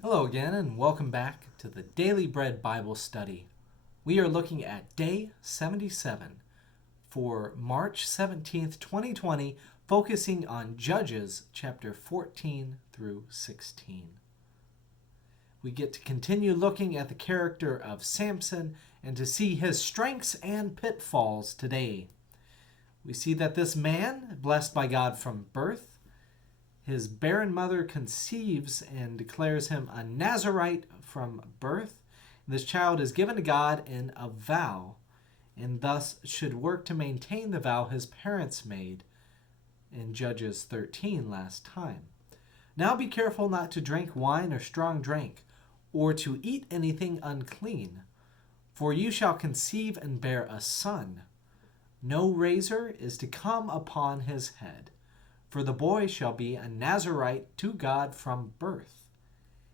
Hello again, and welcome back to the Daily Bread Bible Study. We are looking at day 77 for March 17th, 2020, focusing on Judges chapter 14 through 16. We get to continue looking at the character of Samson and to see his strengths and pitfalls today. We see that this man, blessed by God from birth, his barren mother conceives and declares him a Nazarite from birth. This child is given to God in a vow, and thus should work to maintain the vow his parents made in Judges 13 last time. Now be careful not to drink wine or strong drink, or to eat anything unclean, for you shall conceive and bear a son. No razor is to come upon his head, for the boy shall be a Nazarite to God from birth.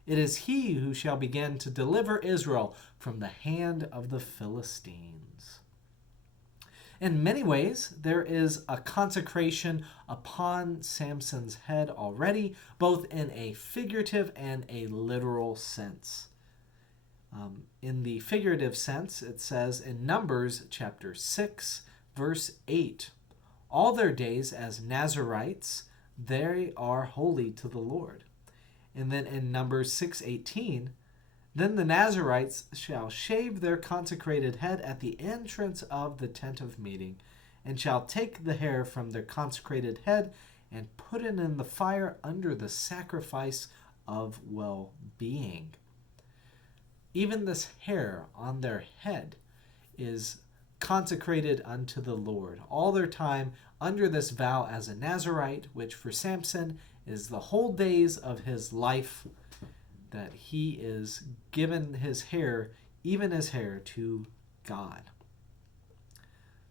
It is he who shall begin to deliver Israel from the hand of the Philistines. In many ways, there is a consecration upon Samson's head already, both in a figurative and a literal sense. In the figurative sense, it says in Numbers chapter 6, verse 8, all their days as Nazarites, they are holy to the Lord. And then in Numbers 6:18, then the Nazarites shall shave their consecrated head at the entrance of the tent of meeting, and shall take the hair from their consecrated head and put it in the fire under the sacrifice of well-being. Even this hair on their head is consecrated unto the Lord, all their time under this vow as a Nazarite, which for Samson is the whole days of his life, that he is given his hair, even his hair, to God.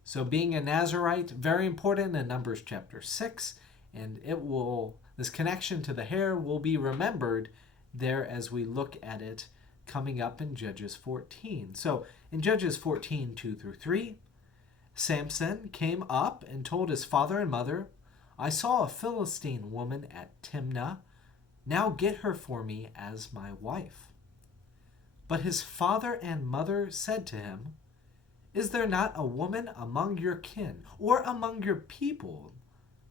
So being a Nazarite, very important in Numbers chapter 6, and this connection to the hair will be remembered there as we look at it coming up in Judges 14. So in Judges 14, 2 through 3, Samson came up and told his father and mother, I saw a Philistine woman at Timnah. Now get her for me as my wife. But his father and mother said to him, Is there not a woman among your kin or among your people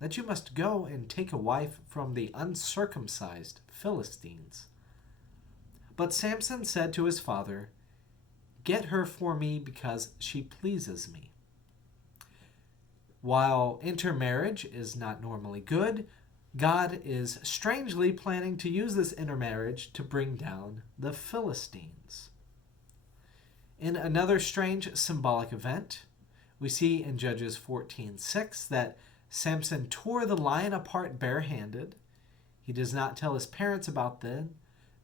that you must go and take a wife from the uncircumcised Philistines? But Samson said to his father, Get her for me because she pleases me. While intermarriage is not normally good, God is strangely planning to use this intermarriage to bring down the Philistines. In another strange symbolic event, we see in Judges 14:6 that Samson tore the lion apart barehanded. He does not tell his parents about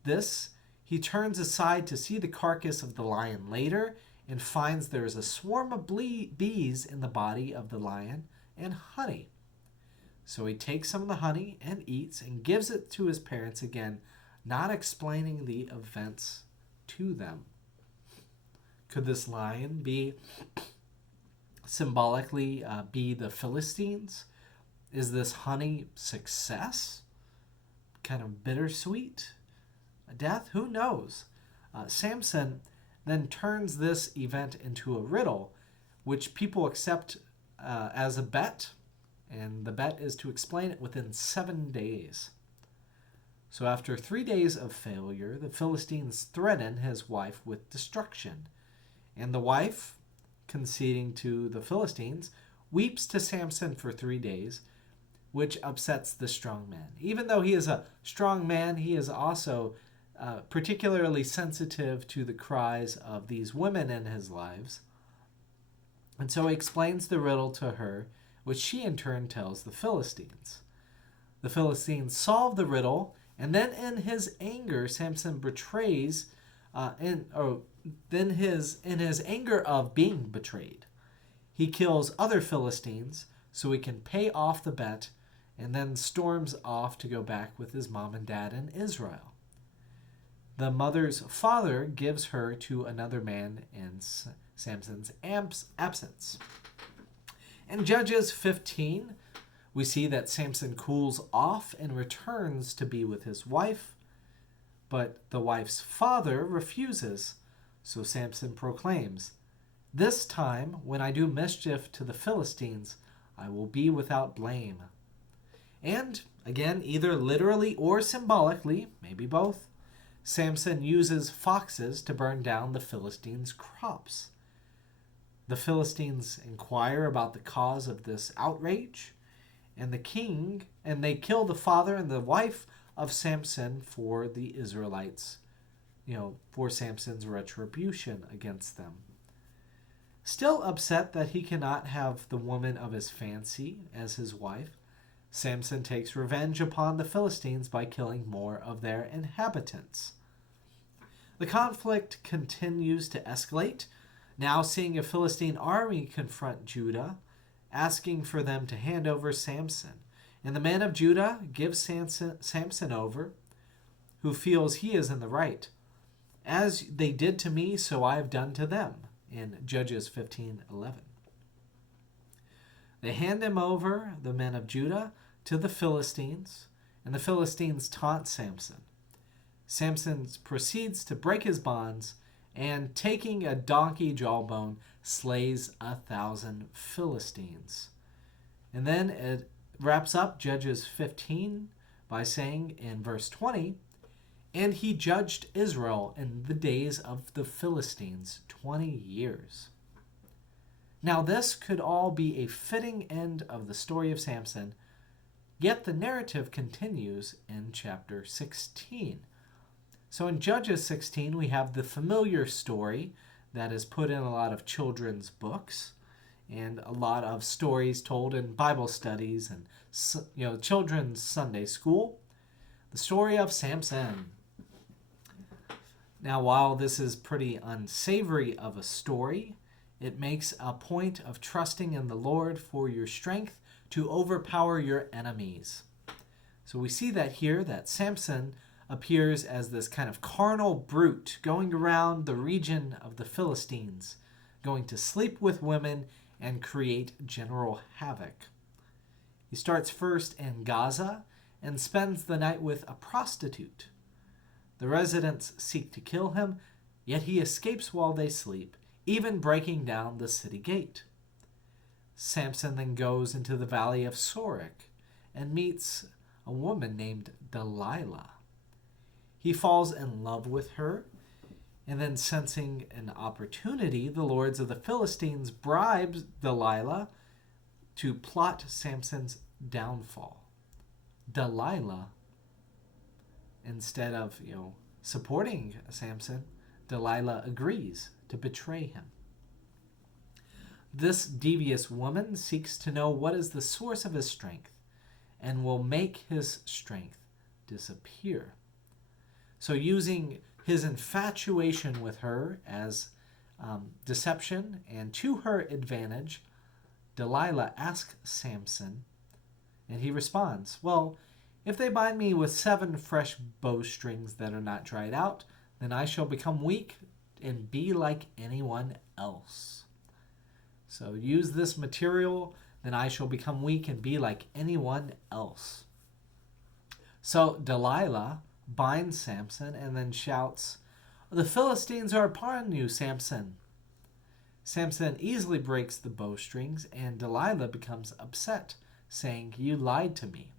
this. He turns aside to see the carcass of the lion later and finds there is a swarm of bees in the body of the lion and honey. So he takes some of the honey and eats and gives it to his parents again, not explaining the events to them. Could this lion be symbolically be the Philistines? Is this honey success? Kind of bittersweet? Death? Who knows? Samson then turns this event into a riddle, which people accept as a bet, and the bet is to explain it within 7 days. So after 3 days of failure, the Philistines threaten his wife with destruction, and the wife, conceding to the Philistines, weeps to Samson for 3 days, which upsets the strong man. Even though he is a strong man, he is also particularly sensitive to the cries of these women in his lives. And so he explains the riddle to her, which she in turn tells the Philistines. The Philistines solve the riddle, and then in his anger, Samson betrays, in his anger of being betrayed, he kills other Philistines so he can pay off the bet, and then storms off to go back with his mom and dad in Israel. The mother's father gives her to another man in Samson's absence. In Judges 15, we see that Samson cools off and returns to be with his wife. But the wife's father refuses. So Samson proclaims, "This time, when I do mischief to the Philistines, I will be without blame." And, again, either literally or symbolically, maybe both, Samson uses foxes to burn down the Philistines' crops. The Philistines inquire about the cause of this outrage, and they kill the father and the wife of Samson for the Israelites, for Samson's retribution against them. Still upset that he cannot have the woman of his fancy as his wife, Samson takes revenge upon the Philistines by killing more of their inhabitants. The conflict continues to escalate, now seeing a Philistine army confront Judah, asking for them to hand over Samson. And the men of Judah give Samson over, who feels he is in the right. "As they did to me, so I have done to them," in Judges 15:11. They hand him over, the men of Judah, to the Philistines, and the Philistines taunt Samson. Samson proceeds to break his bonds, and taking a donkey jawbone, slays 1,000 Philistines. And then it wraps up Judges 15 by saying in verse 20, "And he judged Israel in the days of the Philistines 20 years. Now this could all be a fitting end of the story of Samson, yet the narrative continues in chapter 16. So in Judges 16, we have the familiar story that is put in a lot of children's books and a lot of stories told in Bible studies and children's Sunday school. The story of Samson. Now, while this is pretty unsavory of a story, it makes a point of trusting in the Lord for your strength to overpower your enemies. So we see that here, that Samson appears as this kind of carnal brute going around the region of the Philistines, going to sleep with women and create general havoc. He starts first in Gaza and spends the night with a prostitute. The residents seek to kill him, yet he escapes while they sleep, even breaking down the city gate. Samson then goes into the valley of Sorek and meets a woman named Delilah. He falls in love with her, and then sensing an opportunity, the lords of the Philistines bribes Delilah to plot Samson's downfall. Delilah, instead of supporting Samson, Delilah agrees to betray him. This devious woman seeks to know what is the source of his strength and will make his strength disappear. So using his infatuation with her as deception and to her advantage, Delilah asks Samson, and he responds, "Well, if they bind me with 7 fresh bowstrings that are not dried out, then I shall become weak and be like anyone else." So use this material, then I shall become weak and be like anyone else. So Delilah binds Samson and then shouts, "The Philistines are upon you, Samson." Samson easily breaks the bowstrings, and Delilah becomes upset, saying, "You lied to me."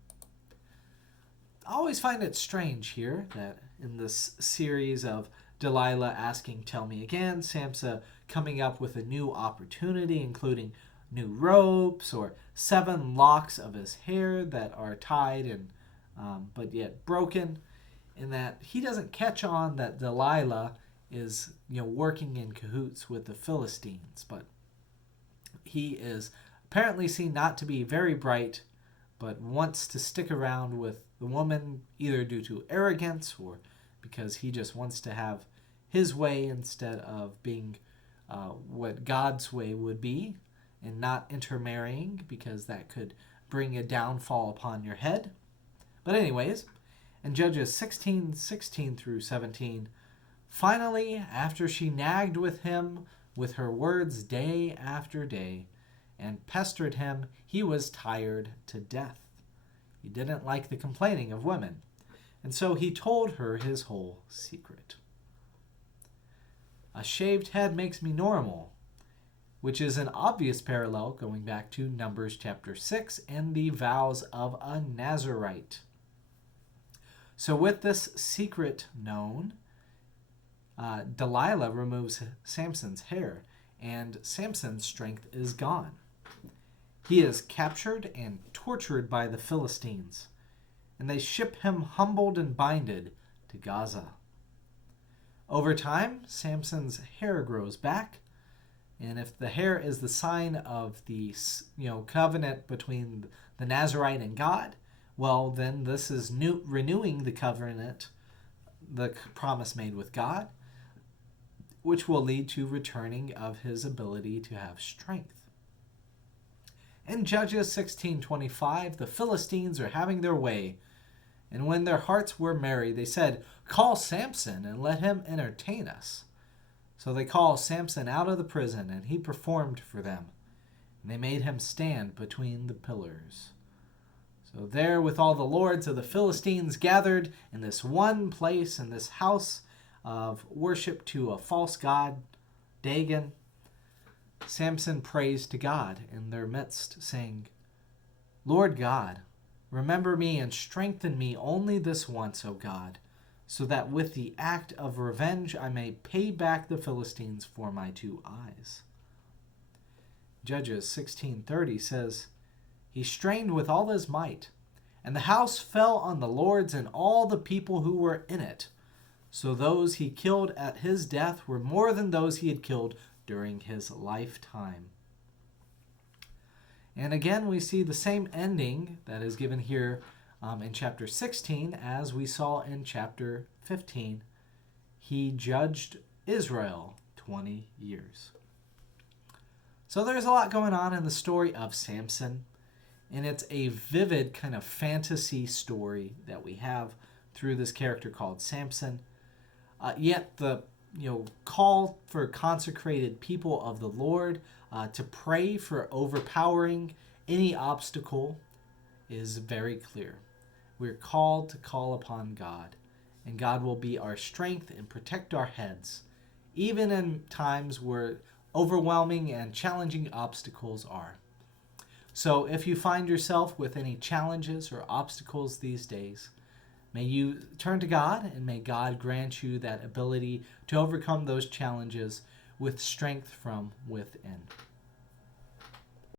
I always find it strange here that in this series of Delilah asking, "Tell me again," Samson coming up with a new opportunity, including new ropes or 7 locks of his hair that are tied and but yet broken, in that he doesn't catch on that Delilah is working in cahoots with the Philistines, but he is apparently seen not to be very bright, but wants to stick around with the woman either due to arrogance or because he just wants to have his way instead of being what God's way would be, and not intermarrying, because that could bring a downfall upon your head. But anyways, in Judges 16:16 through 17, finally, after she nagged with him with her words day after day and pestered him, he was tired to death. He didn't like the complaining of women. and so he told her his whole secret. A shaved head makes me normal, which is an obvious parallel going back to Numbers chapter 6 and the vows of a Nazirite. So with this secret known, Delilah removes Samson's hair, and Samson's strength is gone. He is captured and tortured by the Philistines, and they ship him humbled and binded to Gaza. Over time, Samson's hair grows back, and if the hair is the sign of the covenant between the Nazirite and God, well, then this is renewing the covenant, the promise made with God, which will lead to returning of his ability to have strength. In Judges 16:25, the Philistines are having their way, and when their hearts were merry, they said, "Call Samson and let him entertain us." So they called Samson out of the prison, and he performed for them. And they made him stand between the pillars. So there, with all the lords of the Philistines gathered in this one place, in this house of worship to a false god, Dagon, Samson prays to God in their midst, saying, "Lord God, remember me and strengthen me only this once, O God, so that with the act of revenge I may pay back the Philistines for my 2 eyes." Judges 16:30 says, "He strained with all his might, and the house fell on the lords and all the people who were in it. So those he killed at his death were more than those he had killed during his lifetime." And again, we see the same ending that is given here in chapter 16 as we saw in chapter 15. He judged Israel 20 years. So there's a lot going on in the story of Samson, and it's a vivid kind of fantasy story that we have through this character called Samson. Yet the call for consecrated people of the Lord to pray for overpowering any obstacle is very clear. We're called to call upon God, and God will be our strength and protect our heads, even in times where overwhelming and challenging obstacles are. So if you find yourself with any challenges or obstacles these days, may you turn to God, and may God grant you that ability to overcome those challenges with strength from within.